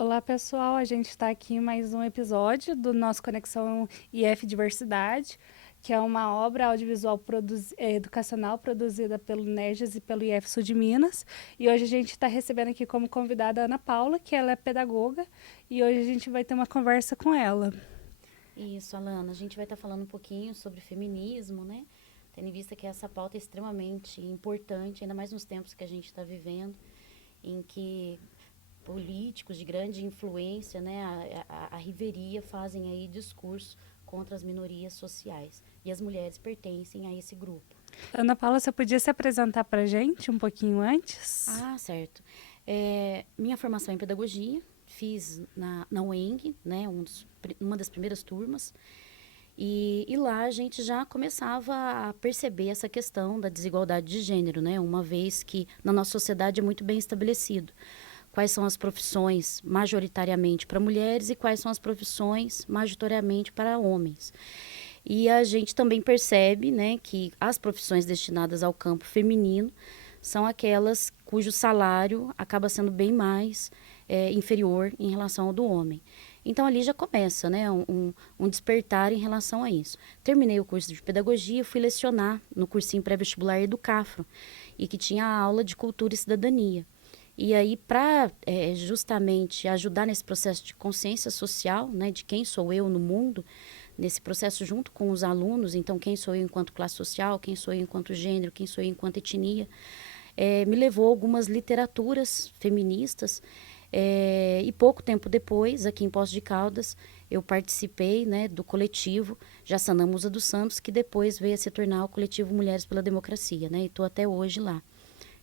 Olá, pessoal. A gente está aqui em mais um episódio do nosso Conexão IF Diversidade, que é uma obra audiovisual educacional produzida pelo NEJAS e pelo IF Sul de Minas. E hoje a gente está recebendo aqui como convidada a Ana Paula, que ela é pedagoga, e hoje a gente vai ter uma conversa com ela. Isso, Alana. A gente vai estar falando um pouquinho sobre feminismo, né? Tendo em vista que essa pauta é extremamente importante, ainda mais nos tempos que a gente está vivendo, em que políticos de grande influência, né, a riveria fazem aí discurso contra as minorias sociais. E as mulheres pertencem a esse grupo. Ana Paula, você podia se apresentar para a gente um pouquinho antes? Ah, certo. Minha formação é em pedagogia, fiz na UENG, né, uma das primeiras turmas. E lá a gente já começava a perceber essa questão da desigualdade de gênero, né? Uma vez que na nossa sociedade é muito bem estabelecido quais são as profissões majoritariamente para mulheres e quais são as profissões majoritariamente para homens. E a gente também percebe, né, que as profissões destinadas ao campo feminino são aquelas cujo salário acaba sendo bem mais inferior em relação ao do homem. Então ali já começa, né, um despertar em relação a isso. Terminei o curso de pedagogia, fui lecionar no cursinho pré-vestibular Educafro, e que tinha a aula de cultura e cidadania. E aí, para justamente ajudar nesse processo de consciência social, né, de quem sou eu no mundo, nesse processo junto com os alunos, então quem sou eu enquanto classe social, quem sou eu enquanto gênero, quem sou eu enquanto etnia, me levou a algumas literaturas feministas. E pouco tempo depois, aqui em Poços de Caldas, eu participei, né, do coletivo Jaçanã Musa dos Santos, que depois veio a se tornar o coletivo Mulheres pela Democracia, né, e estou até hoje lá.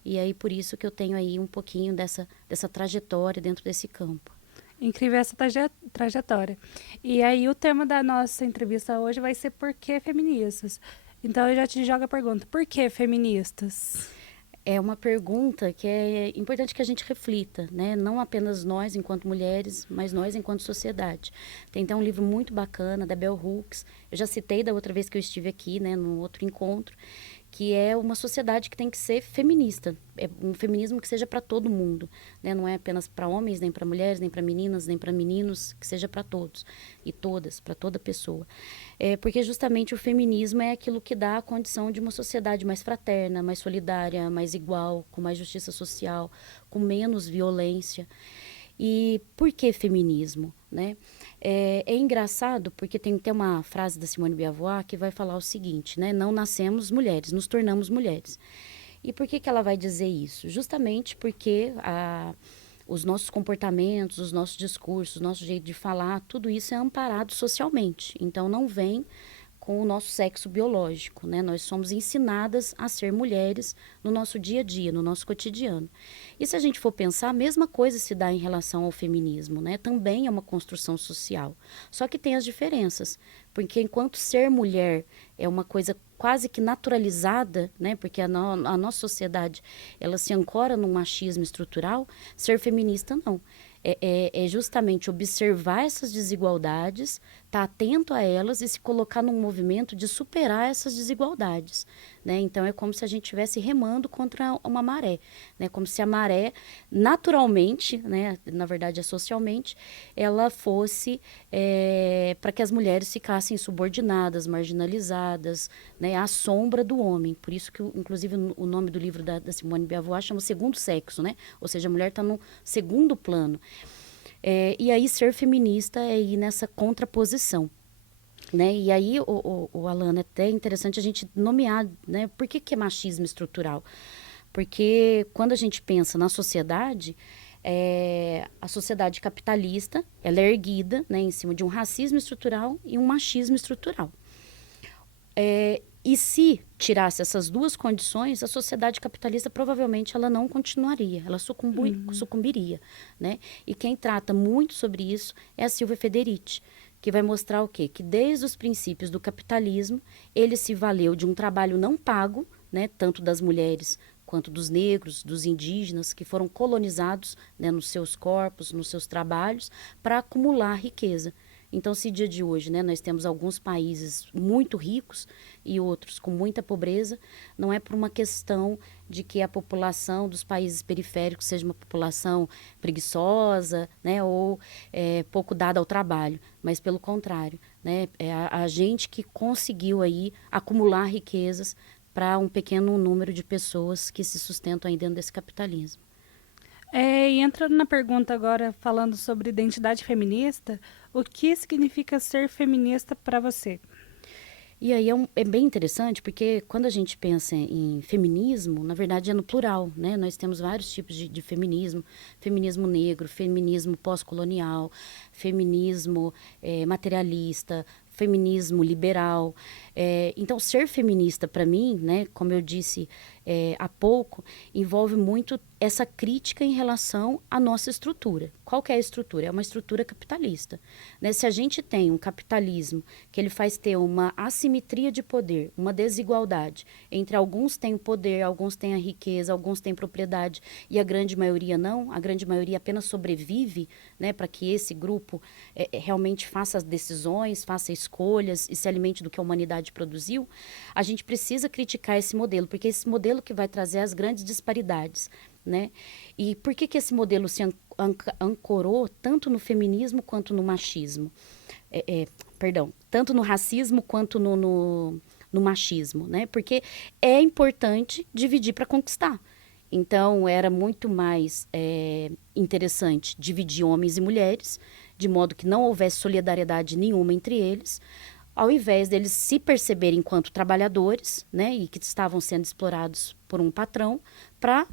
E aí por isso que eu tenho aí um pouquinho dessa trajetória dentro desse campo. Incrível essa trajetória. E aí o tema da nossa entrevista hoje vai ser por que feministas? Então eu já te jogo a pergunta, por que feministas? É uma pergunta que é importante que a gente reflita, né? Não apenas nós enquanto mulheres, mas nós enquanto sociedade. Tem então um livro muito bacana da Bell Hooks, eu já citei da outra vez que eu estive aqui, né, no outro encontro, que é uma sociedade que tem que ser feminista, é um feminismo que seja para todo mundo, né? Não é apenas para homens, nem para mulheres, nem para meninas, nem para meninos, que seja para todos e todas, para toda pessoa. Porque justamente o feminismo é aquilo que dá a condição de uma sociedade mais fraterna, mais solidária, mais igual, com mais justiça social, com menos violência. E por que feminismo, né? É engraçado porque tem até uma frase da Simone de Beauvoir que vai falar o seguinte, né? Não nascemos mulheres, nos tornamos mulheres. E por que ela vai dizer isso? Justamente porque os nossos comportamentos, os nossos discursos, o nosso jeito de falar, tudo isso é amparado socialmente. Então não vem com o nosso sexo biológico, né? Nós somos ensinadas a ser mulheres no nosso dia a dia, no nosso cotidiano. E se a gente for pensar, a mesma coisa se dá em relação ao feminismo, né? Também é uma construção social. Só que tem as diferenças, porque enquanto ser mulher é uma coisa quase que naturalizada, né? Porque a nossa sociedade, ela se ancora num machismo estrutural, ser feminista não. É justamente observar essas desigualdades, estar atento a elas e se colocar num movimento de superar essas desigualdades, né? Então é como se a gente estivesse remando contra uma maré, né? Como se a maré naturalmente, né? Na verdade é socialmente, ela fosse para que as mulheres ficassem subordinadas, marginalizadas, né? À sombra do homem. Por isso que, inclusive, o nome do livro da Simone de Beauvoir chama Segundo Sexo, né? Ou seja, a mulher está no segundo plano. E aí ser feminista é ir nessa contraposição. Né? E aí, o Alana, é até interessante a gente nomear, né? Por que é machismo estrutural? Porque quando a gente pensa na sociedade, a sociedade capitalista, ela é erguida, né, em cima de um racismo estrutural e um machismo estrutural. E se tirasse essas duas condições, a sociedade capitalista provavelmente ela não continuaria, ela sucumbiria, né? E quem trata muito sobre isso é a Silvia Federici, que vai mostrar o quê? Que desde os princípios do capitalismo, ele se valeu de um trabalho não pago, né, tanto das mulheres quanto dos negros, dos indígenas, que foram colonizados, né, nos seus corpos, nos seus trabalhos, para acumular riqueza. Então, se dia de hoje, né, nós temos alguns países muito ricos e outros com muita pobreza, não é por uma questão de que a população dos países periféricos seja uma população preguiçosa, né, ou pouco dada ao trabalho, mas pelo contrário, né, é a gente que conseguiu aí acumular riquezas para um pequeno número de pessoas que se sustentam aí dentro desse capitalismo. E entrando na pergunta agora, falando sobre identidade feminista, o que significa ser feminista para você? E aí é bem interessante, porque quando a gente pensa em feminismo, na verdade é no plural, né? Nós temos vários tipos de feminismo, feminismo negro, feminismo pós-colonial, feminismo materialista, feminismo liberal. Então, ser feminista para mim, né, como eu disse há pouco, envolve muito essa crítica em relação à nossa estrutura. Qual que é a estrutura? É uma estrutura capitalista. Né? Se a gente tem um capitalismo que ele faz ter uma assimetria de poder, uma desigualdade, entre alguns têm o poder, alguns têm a riqueza, alguns têm propriedade e a grande maioria não, a grande maioria apenas sobrevive, né, para que esse grupo realmente faça as decisões, faça escolhas e se alimente do que a humanidade produziu, a gente precisa criticar esse modelo, porque esse modelo que vai trazer as grandes disparidades, né? E por que esse modelo se ancorou tanto no feminismo quanto no machismo? Perdão, tanto no racismo quanto no machismo, né? Porque é importante dividir para conquistar. Então, era muito mais interessante dividir homens e mulheres, de modo que não houvesse solidariedade nenhuma entre eles, ao invés deles se perceberem enquanto trabalhadores, né, e que estavam sendo explorados por um patrão, para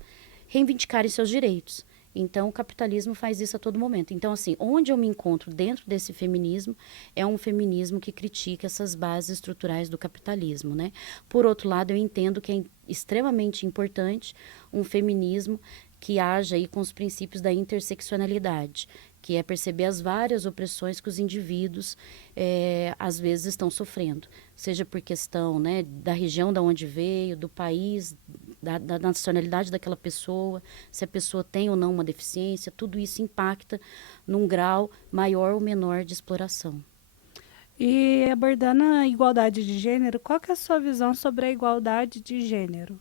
reivindicarem seus direitos. Então, o capitalismo faz isso a todo momento. Então, assim, onde eu me encontro dentro desse feminismo é um feminismo que critica essas bases estruturais do capitalismo, né? Por outro lado, eu entendo que é extremamente importante um feminismo que haja aí com os princípios da interseccionalidade, que é perceber as várias opressões que os indivíduos às vezes estão sofrendo, seja por questão, né, da região da onde veio, do país, da nacionalidade daquela pessoa, se a pessoa tem ou não uma deficiência, tudo isso impacta num grau maior ou menor de exploração. E abordando a igualdade de gênero, qual que é a sua visão sobre a igualdade de gênero?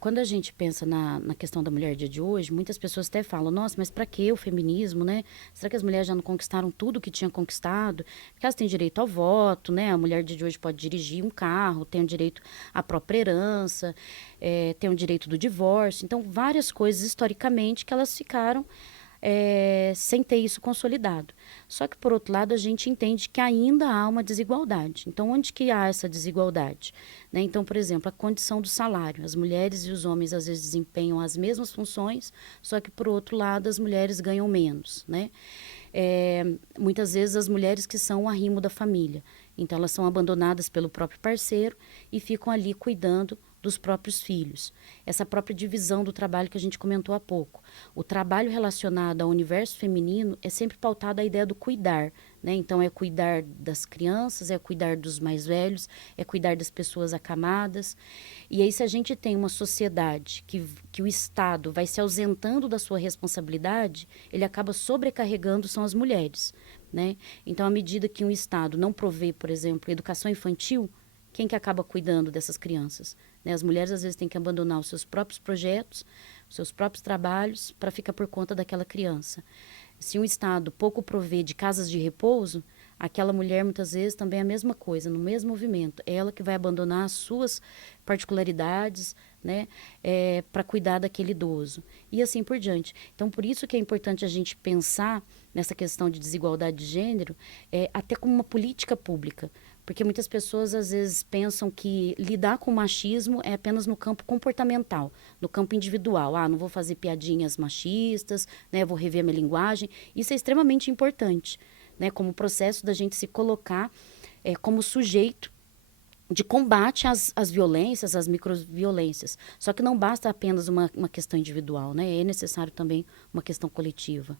Quando a gente pensa na questão da mulher dia de hoje, muitas pessoas até falam, nossa, mas para que o feminismo, né? Será que as mulheres já não conquistaram tudo que tinham conquistado? Porque elas têm direito ao voto, né? A mulher dia de hoje pode dirigir um carro, tem o direito à própria herança, tem o direito do divórcio. Então, várias coisas historicamente que elas ficaram sem ter isso consolidado. Só que, por outro lado, a gente entende que ainda há uma desigualdade. Então, onde que há essa desigualdade? Né? Então, por exemplo, a condição do salário. As mulheres e os homens, às vezes, desempenham as mesmas funções, só que, por outro lado, as mulheres ganham menos, né? Muitas vezes, as mulheres que são o arrimo da família. Então, elas são abandonadas pelo próprio parceiro e ficam ali cuidando dos próprios filhos. Essa própria divisão do trabalho que a gente comentou há pouco. O trabalho relacionado ao universo feminino é sempre pautado à ideia do cuidar, né? Então, é cuidar das crianças, é cuidar dos mais velhos, é cuidar das pessoas acamadas. E aí, se a gente tem uma sociedade que o Estado vai se ausentando da sua responsabilidade, ele acaba sobrecarregando são as mulheres, né? Então, à medida que um Estado não provê, por exemplo, educação infantil, quem que acaba cuidando dessas crianças? Né? As mulheres, às vezes, têm que abandonar os seus próprios projetos, os seus próprios trabalhos, para ficar por conta daquela criança. Se um Estado pouco provê de casas de repouso, aquela mulher, muitas vezes, também é a mesma coisa, no mesmo movimento. É ela que vai abandonar as suas particularidades, né, para cuidar daquele idoso. E assim por diante. Então, por isso que é importante a gente pensar nessa questão de desigualdade de gênero, até como uma política pública. Porque muitas pessoas, às vezes, pensam que lidar com o machismo é apenas no campo comportamental, no campo individual. Ah, não vou fazer piadinhas machistas, né, vou rever minha linguagem. Isso é extremamente importante, né, como processo da gente se colocar como sujeito de combate às violências, às microviolências. Só que não basta apenas uma questão individual, né? É necessário também uma questão coletiva.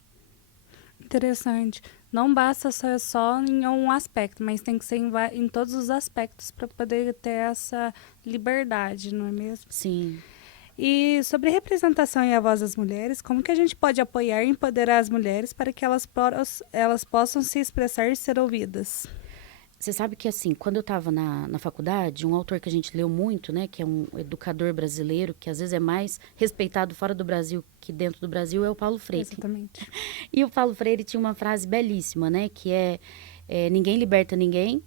Interessante. Não basta ser só em um aspecto, mas tem que ser em todos os aspectos para poder ter essa liberdade, não é mesmo? Sim. E sobre representação e a voz das mulheres, como que a gente pode apoiar e empoderar as mulheres para que elas possam se expressar e ser ouvidas? Você sabe que, assim, quando eu estava na faculdade, um autor que a gente leu muito, né, que é um educador brasileiro, que às vezes é mais respeitado fora do Brasil que dentro do Brasil, é o Paulo Freire. Exatamente. E o Paulo Freire tinha uma frase belíssima, né, que ninguém liberta ninguém,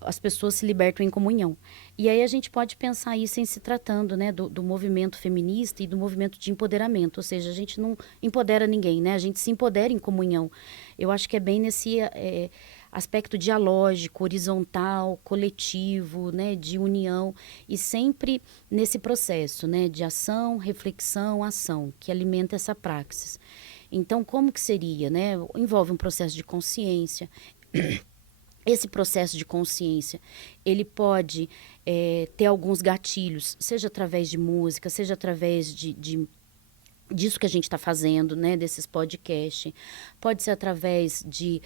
as pessoas se libertam em comunhão. E aí a gente pode pensar isso em se tratando, né, do movimento feminista e do movimento de empoderamento, ou seja, a gente não empodera ninguém, né, a gente se empodera em comunhão. Eu acho que é bem nesse aspecto dialógico, horizontal, coletivo, né, de união, e sempre nesse processo, né, de ação, reflexão, ação, que alimenta essa praxis. Então, como que seria, né? Envolve um processo de consciência. Esse processo de consciência, ele pode ter alguns gatilhos, seja através de música, seja através disso que a gente está fazendo, né, desses podcasts. Pode ser através de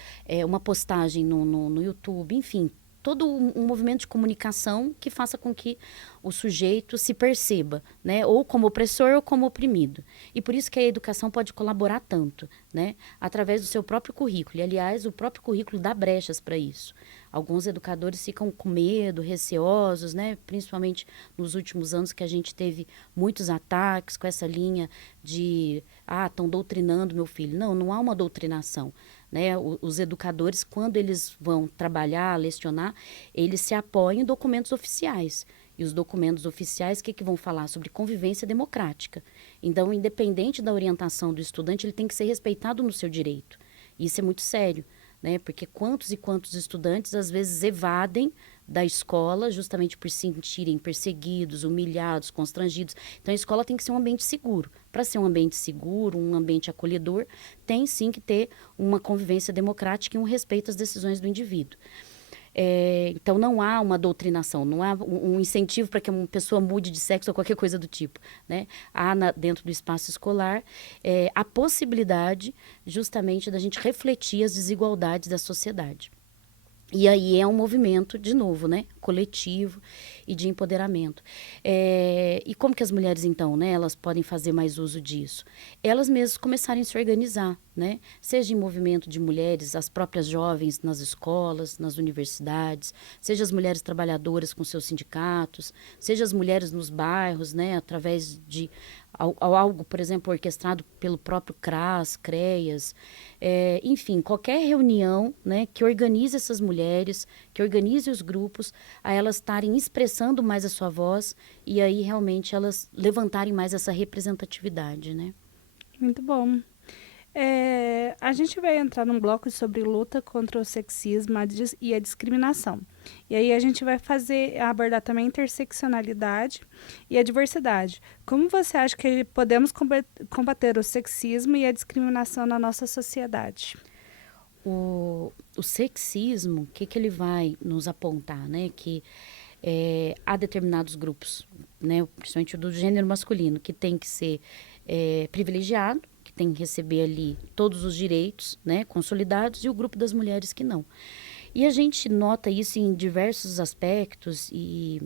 uma postagem no YouTube, enfim, todo um movimento de comunicação que faça com que o sujeito se perceba, né, ou como opressor ou como oprimido. E por isso que a educação pode colaborar tanto, né, através do seu próprio currículo. E, aliás, o próprio currículo dá brechas para isso. Alguns educadores ficam com medo, receosos, né, principalmente nos últimos anos que a gente teve muitos ataques com essa linha de, estão doutrinando meu filho. Não, não há uma doutrinação. Né? Os educadores, quando eles vão trabalhar, lecionar, eles se apoiam em documentos oficiais. E os documentos oficiais, o que vão falar? Sobre convivência democrática. Então, independente da orientação do estudante, ele tem que ser respeitado no seu direito. Isso é muito sério, né? Porque quantos e quantos estudantes, às vezes, evadem da escola justamente por se sentirem perseguidos, humilhados, constrangidos. Então, a escola tem que ser um ambiente seguro. Para ser um ambiente seguro, um ambiente acolhedor, tem sim que ter uma convivência democrática e um respeito às decisões do indivíduo. Então, não há uma doutrinação, não há um incentivo para que uma pessoa mude de sexo ou qualquer coisa do tipo, né? Há dentro do espaço escolar a possibilidade justamente da gente refletir as desigualdades da sociedade. E aí é um movimento, de novo, né, coletivo e de empoderamento. E como que as mulheres, então, né, elas podem fazer mais uso disso? Elas mesmas começarem a se organizar, né? Seja em movimento de mulheres, as próprias jovens nas escolas, nas universidades, seja as mulheres trabalhadoras com seus sindicatos, seja as mulheres nos bairros, né, através de algo, por exemplo, orquestrado pelo próprio CRAS, CREAS, enfim, qualquer reunião, né, que organize essas mulheres, que organize os grupos, a elas estarem expressando mais a sua voz e aí realmente elas levantarem mais essa representatividade, né? Muito bom. A gente vai entrar num bloco sobre luta contra o sexismo e a discriminação. E aí a gente vai abordar também a interseccionalidade e a diversidade. Como você acha que podemos combater o sexismo e a discriminação na nossa sociedade? O sexismo, o que ele vai nos apontar, né? Que há determinados grupos, né? Principalmente do gênero masculino, que tem que ser privilegiado, que tem que receber ali todos os direitos, né, consolidados, e o grupo das mulheres que não. E a gente nota isso em diversos aspectos e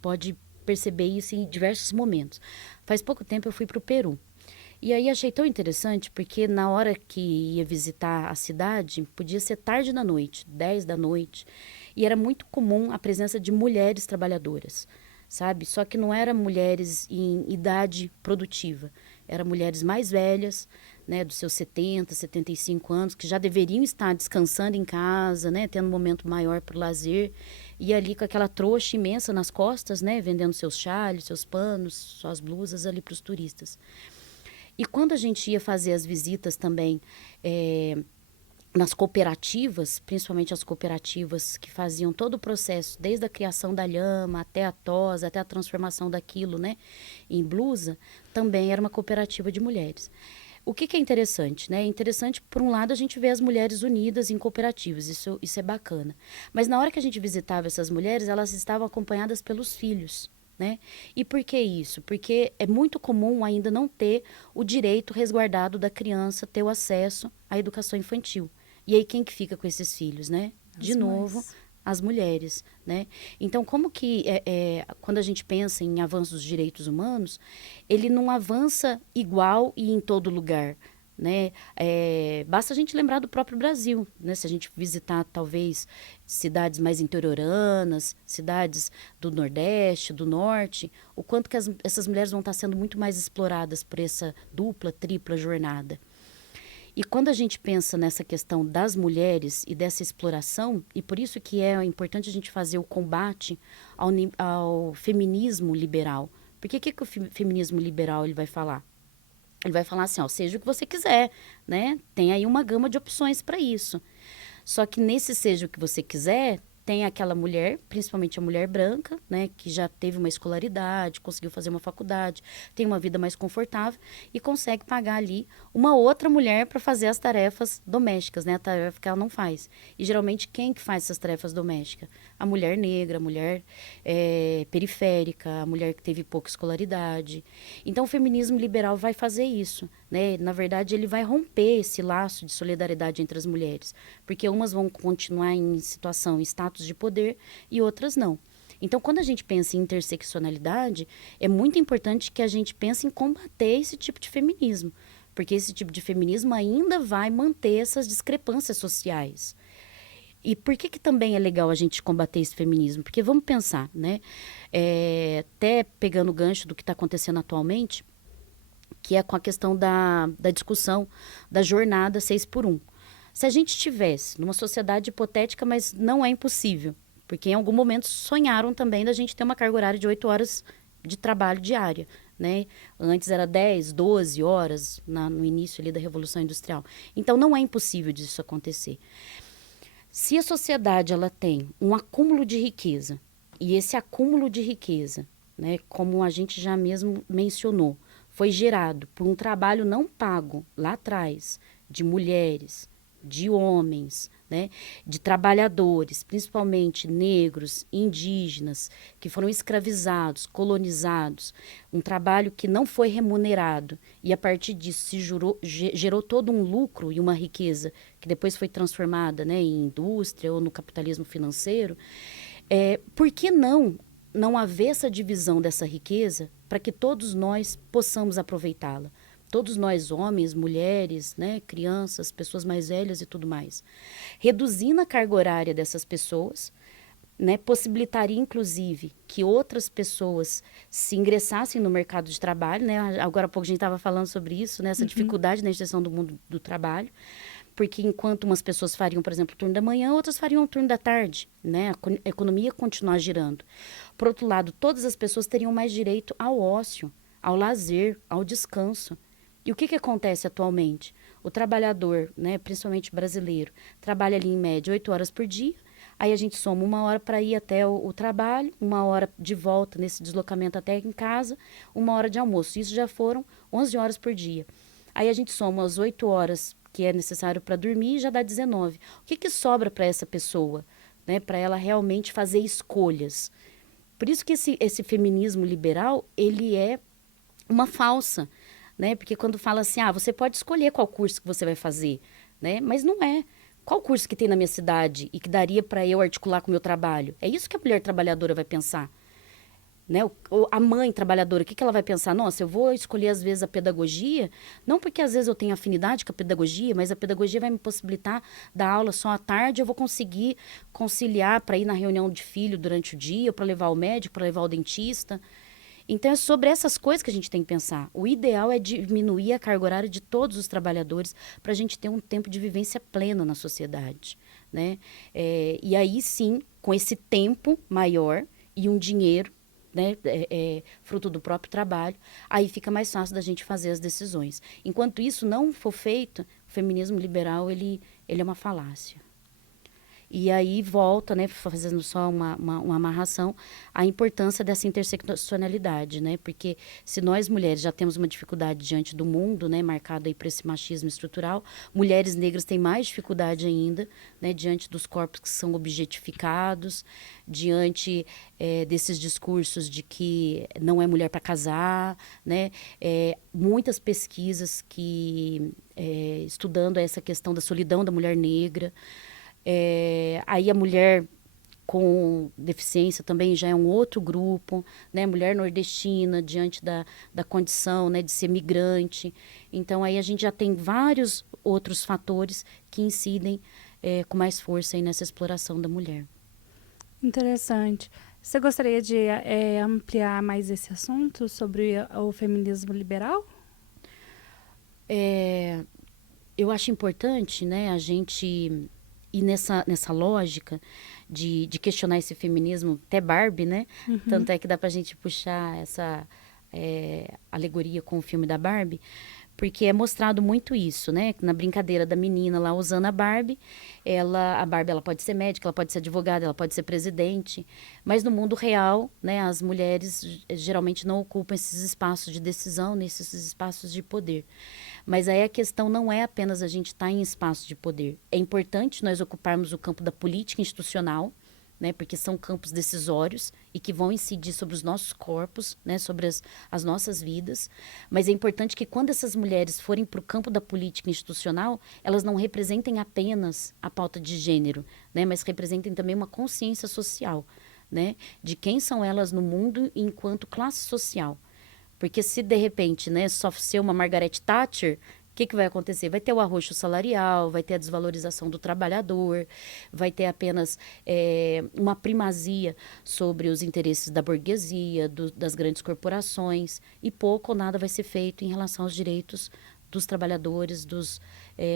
pode perceber isso em diversos momentos. Faz pouco tempo eu fui para o Peru. E aí achei tão interessante, porque na hora que ia visitar a cidade, podia ser tarde da noite, 10 da noite, e era muito comum a presença de mulheres trabalhadoras, sabe? Só que não eram mulheres em idade produtiva, eram mulheres mais velhas, né, dos seus 70, 75 anos, que já deveriam estar descansando em casa, né, tendo um momento maior para o lazer, e ali com aquela trouxa imensa nas costas, né, vendendo seus chales, seus panos, suas blusas ali para os turistas. E quando a gente ia fazer as visitas também nas cooperativas, principalmente as cooperativas que faziam todo o processo, desde a criação da lhama até a tosa, até a transformação daquilo, né, em blusa, também era uma cooperativa de mulheres. O que é interessante, né? É interessante, por um lado, a gente vê as mulheres unidas em cooperativas, isso é bacana. Mas na hora que a gente visitava essas mulheres, elas estavam acompanhadas pelos filhos, né? E por que isso? Porque é muito comum ainda não ter o direito resguardado da criança ter o acesso à educação infantil. E aí quem que fica com esses filhos, né? De novo, as mulheres, né? Então, como que, quando a gente pensa em avanço dos direitos humanos, ele não avança igual e em todo lugar, né? Basta a gente lembrar do próprio Brasil, né? Se a gente visitar, talvez, cidades mais interioranas, cidades do Nordeste, do Norte, o quanto que essas mulheres vão estar sendo muito mais exploradas por essa dupla, tripla jornada. E quando a gente pensa nessa questão das mulheres e dessa exploração, e por isso que é importante a gente fazer o combate ao feminismo liberal. Porque que o feminismo liberal ele vai falar? Ele vai falar assim, ó, seja o que você quiser, né? Tem aí uma gama de opções para isso. Só que nesse seja o que você quiser, tem aquela mulher, principalmente a mulher branca, né, que já teve uma escolaridade, conseguiu fazer uma faculdade, tem uma vida mais confortável e consegue pagar ali uma outra mulher para fazer as tarefas domésticas, né, a tarefa que ela não faz. E geralmente quem que faz essas tarefas domésticas? A mulher negra, a mulher periférica, a mulher que teve pouca escolaridade. Então o feminismo liberal vai fazer isso, né? Na verdade ele vai romper esse laço de solidariedade entre as mulheres, porque umas vão continuar em situação, em status de poder e outras não. Então, quando a gente pensa em interseccionalidade, é muito importante que a gente pense em combater esse tipo de feminismo, porque esse tipo de feminismo ainda vai manter essas discrepâncias sociais. E por que também é legal a gente combater esse feminismo? Porque vamos pensar, né? Até pegando o gancho do que está acontecendo atualmente, que é com a questão da discussão da jornada 6x1. Se a gente estivesse numa sociedade hipotética, mas não é impossível, porque em algum momento sonharam também da gente ter uma carga horária de 8 horas de trabalho diária, né? Antes era 10, 12 horas no início ali da Revolução Industrial. Então não é impossível disso acontecer. Se a sociedade ela tem um acúmulo de riqueza, e esse acúmulo de riqueza, né, como a gente já mesmo mencionou, foi gerado por um trabalho não pago lá atrás, de mulheres, de homens, né, de trabalhadores, principalmente negros, indígenas, que foram escravizados, colonizados, um trabalho que não foi remunerado e a partir disso gerou todo um lucro e uma riqueza que depois foi transformada, né, em indústria ou no capitalismo financeiro. Por que não haver essa divisão dessa riqueza para que todos nós possamos aproveitá-la? Todos nós, homens, mulheres, né, crianças, pessoas mais velhas e tudo mais. Reduzindo a carga horária dessas pessoas, né, possibilitaria, inclusive, que outras pessoas se ingressassem no mercado de trabalho. Né? Agora há pouco a gente estava falando sobre isso, né, essa dificuldade na inserção do mundo do trabalho. Porque enquanto umas pessoas fariam, por exemplo, o turno da manhã, outras fariam o turno da tarde, né? A economia ia continuar girando. Por outro lado, todas as pessoas teriam mais direito ao ócio, ao lazer, ao descanso. E o que acontece atualmente? O trabalhador, né, principalmente brasileiro, trabalha ali em média 8 horas por dia, aí a gente soma 1 hora para ir até o trabalho, 1 hora de volta nesse deslocamento até em casa, 1 hora de almoço. Isso já foram 11 horas por dia. Aí a gente soma as 8 horas que é necessário para dormir e já dá 19. O que sobra para essa pessoa, né, para ela realmente fazer escolhas? Por isso que esse feminismo liberal, ele é uma falsa, né? Porque quando fala assim, você pode escolher qual curso que você vai fazer, né? Mas não é. Qual curso que tem na minha cidade e que daria para eu articular com o meu trabalho? É isso que a mulher trabalhadora vai pensar. Né? A mãe trabalhadora, o que ela vai pensar? Nossa, eu vou escolher às vezes a pedagogia, não porque às vezes eu tenho afinidade com a pedagogia, mas a pedagogia vai me possibilitar dar aula só à tarde, eu vou conseguir conciliar para ir na reunião de filho durante o dia, para levar o médico, para levar o dentista. Então, é sobre essas coisas que a gente tem que pensar. O ideal é diminuir a carga horária de todos os trabalhadores para a gente ter um tempo de vivência plena na sociedade, né? E aí, sim, com esse tempo maior e um dinheiro, né, fruto do próprio trabalho, aí fica mais fácil da gente fazer as decisões. Enquanto isso não for feito, o feminismo liberal, ele é uma falácia. E aí volta, né, fazendo só uma amarração, a importância dessa interseccionalidade, né? Porque se nós mulheres já temos uma dificuldade diante do mundo, né, marcado aí por esse machismo estrutural, mulheres negras têm mais dificuldade ainda, né, diante dos corpos que são objetificados, diante desses discursos de que não é mulher para casar, né? Muitas pesquisas que estudando essa questão da solidão da mulher negra. Aí a mulher com deficiência também já é um outro grupo, né? Mulher nordestina, diante da condição, né, de ser migrante. Então, aí a gente já tem vários outros fatores que incidem com mais força aí nessa exploração da mulher. Interessante. Você gostaria de ampliar mais esse assunto sobre o feminismo liberal? Eu acho importante, né, a gente ir nessa lógica de questionar esse feminismo, até Barbie, né? Tanto é que dá pra gente puxar essa alegoria com o filme da Barbie, porque é mostrado muito isso, né? Na brincadeira da menina lá usando a Barbie, a Barbie ela pode ser médica, ela pode ser advogada, ela pode ser presidente, mas no mundo real, né, as mulheres geralmente não ocupam esses espaços de decisão, nesses espaços de poder. Mas aí a questão não é apenas a gente estar em espaço de poder. É importante nós ocuparmos o campo da política institucional, né, porque são campos decisórios e que vão incidir sobre os nossos corpos, né, sobre as nossas vidas. Mas é importante que quando essas mulheres forem para o campo da política institucional, elas não representem apenas a pauta de gênero, né, mas representem também uma consciência social, né, de quem são elas no mundo enquanto classe social. Porque se de repente, né, só ser uma Margaret Thatcher, o que vai acontecer? Vai ter o arroxo salarial, vai ter a desvalorização do trabalhador, vai ter apenas uma primazia sobre os interesses da burguesia, das grandes corporações, e pouco ou nada vai ser feito em relação aos direitos dos trabalhadores, dos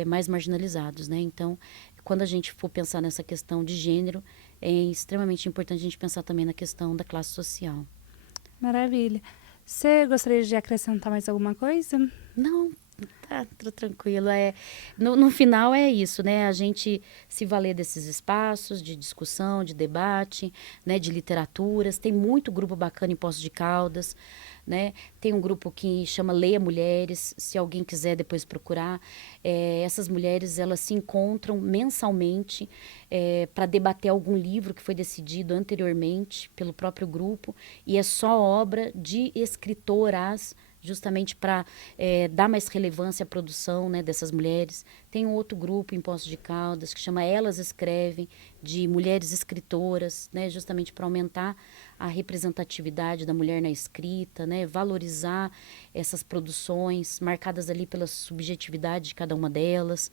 mais marginalizados, né? Então, quando a gente for pensar nessa questão de gênero, é extremamente importante a gente pensar também na questão da classe social. Maravilha. Você gostaria de acrescentar mais alguma coisa? Não, tá tudo tranquilo. No final é isso, né? A gente se valer desses espaços de discussão, de debate, né? De literaturas. Tem muito grupo bacana em Poços de Caldas, né? Tem um grupo que chama Leia Mulheres, se alguém quiser depois procurar. Essas mulheres, elas se encontram mensalmente para debater algum livro que foi decidido anteriormente pelo próprio grupo, e é só obra de escritoras, justamente para dar mais relevância à produção, né, dessas mulheres. Tem um outro grupo em Poços de Caldas que chama Elas Escrevem, de mulheres escritoras, né, justamente para aumentar a representatividade da mulher na escrita, né, valorizar essas produções marcadas ali pela subjetividade de cada uma delas.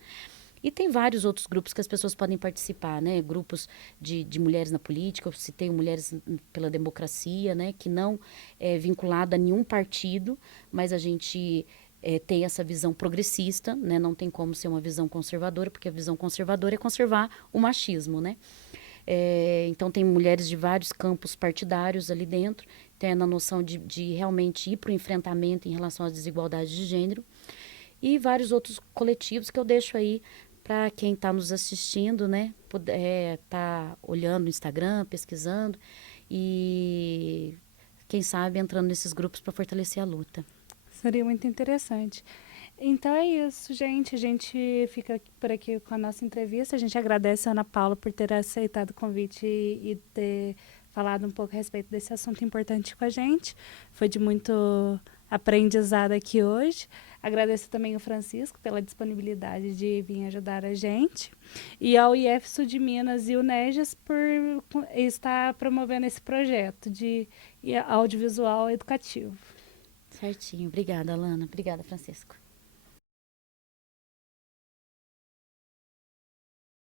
E tem vários outros grupos que as pessoas podem participar, né? Grupos de mulheres na política, eu citei o Mulheres pela Democracia, né? Que não é vinculado a nenhum partido, mas a gente tem essa visão progressista, né? Não tem como ser uma visão conservadora, porque a visão conservadora é conservar o machismo, né? Então tem mulheres de vários campos partidários ali dentro, tem a noção de realmente ir para o enfrentamento em relação às desigualdades de gênero, e vários outros coletivos que eu deixo aí para quem está nos assistindo, né, tá olhando no Instagram, pesquisando e, quem sabe, entrando nesses grupos para fortalecer a luta. Seria muito interessante. Então é isso, gente. A gente fica por aqui com a nossa entrevista. A gente agradece a Ana Paula por ter aceitado o convite e ter falado um pouco a respeito desse assunto importante com a gente. Foi de muito aprendizado aqui hoje. Agradeço também o Francisco pela disponibilidade de vir ajudar a gente. E ao IF Sul de Minas e o NEJAS por estar promovendo esse projeto de audiovisual educativo. Certinho. Obrigada, Alana. Obrigada, Francisco.